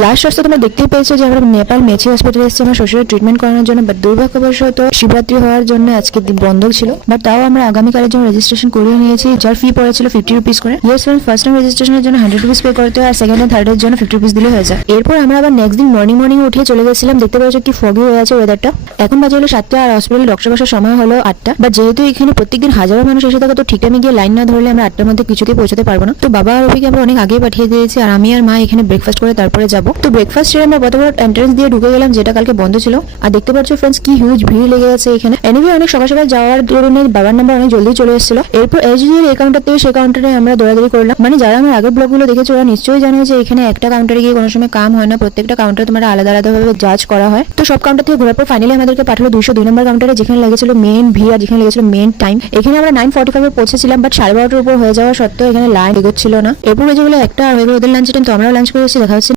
Last রাস্তা তোমরা দেখতেই পেয়েছো যে আমরা নেপাল মেচি হসপিটালে এসেছি আমার শ্বশুরের ট্রিটমেন্ট করানোর জন্য। বাট দুর্ভাগ্যবশত শিবরাত্রি হওয়ার জন্য আজকে বন্ধ ছিল। বাট তাও আমরা আগামীকালের জন্য রেজিস্ট্রেশন করিয়ে নিয়েছি, যার ফি পড়েছিল 50 রুপিস করে। ইয়েস ফ্রেন্ড, ফার্স্ট টাইম রেজিস্ট্রেশনের জন্য 100 রুপিস পে করতে হয়, আর সেকেন্ড এন্ড থার্ড এর জন্য 50 রুপিস দিলে হয়ে যায়। এরপর আমরা আবার নেক্সট দিন মর্নিং উঠে চলে গেছিলাম। দেখতে পাচ্ছ কি ফগি হয়ে আছে ওয়েদারটা। এখন বাজে হলো 7টা আর হসপিটালে ডক্টর বসার সময় হলো 8টা। বাট যেহেতু এখানে প্রত্যেকদিন হাজারো মানুষ এসে থাকে, তো ঠিক টাইমে গিয়ে লাইন না ধরলে আমরা 8টার মধ্যে কিছুতেই পৌঁছাতে পারবো না। তো বাবা আর অভিকে আমরা অনেক আগে পাঠিয়ে দিয়েছি, আর আমি আর মা এখানে ব্রেকফাস্ট করে তারপরে যাবো। তো ব্রেকফাস্ট সেরে আমরা বড় এন্ট্রেন্স দিয়ে ঢুকে গেলাম, যেটা কালকে বন্ধ ছিল। আর দেখতে পাচ্ছ ফ্রেন্ডস কি হিউজ ভিড় লেগে গেছে এখানে। এনিওয়ে অনেক সকাল সকাল যাওয়ার দরুন বাবার নাম্বার অনেক জলদি চলে এসেছিল। এরপর এসডিএর এই কাউন্টার থেকে সেই কাউন্টারে আমরা দৌড়াদৌড়ি করলাম। মানে যারা আমার আগের ব্লগগুলো দেখেছো ওরা নিশ্চয়ই জানে যে এখানে একটা কাউন্টারে গিয়ে কোনো সময় কাম হয় না, প্রত্যেকটা কাউন্টার তোমার আলাদা ভাবে জাজ করা হয়। তো সব কাউন্টার থেকে ঘোরার পর ফাইনালি আমাদেরকে পাঠালো 202 নম্বর কাউন্টারে, যেখানে লেগেছিল মেন ভিড় আর যেখানে লেগেছিল মেন টাইম। এখানে আমরা 9:45 এ পৌঁছেছিলাম, বাট 12:30টার উপর হয়ে যাওয়া সত্ত্বেও এখানে লাইন এগোচ্ছিল না। এরপর হয়ে গেলো একটা আর হয়ে গেলো ওদের লাঞ্চ টাইম। তো আমরাও লাঞ্চ করে এসেছি, দেখা হচ্ছে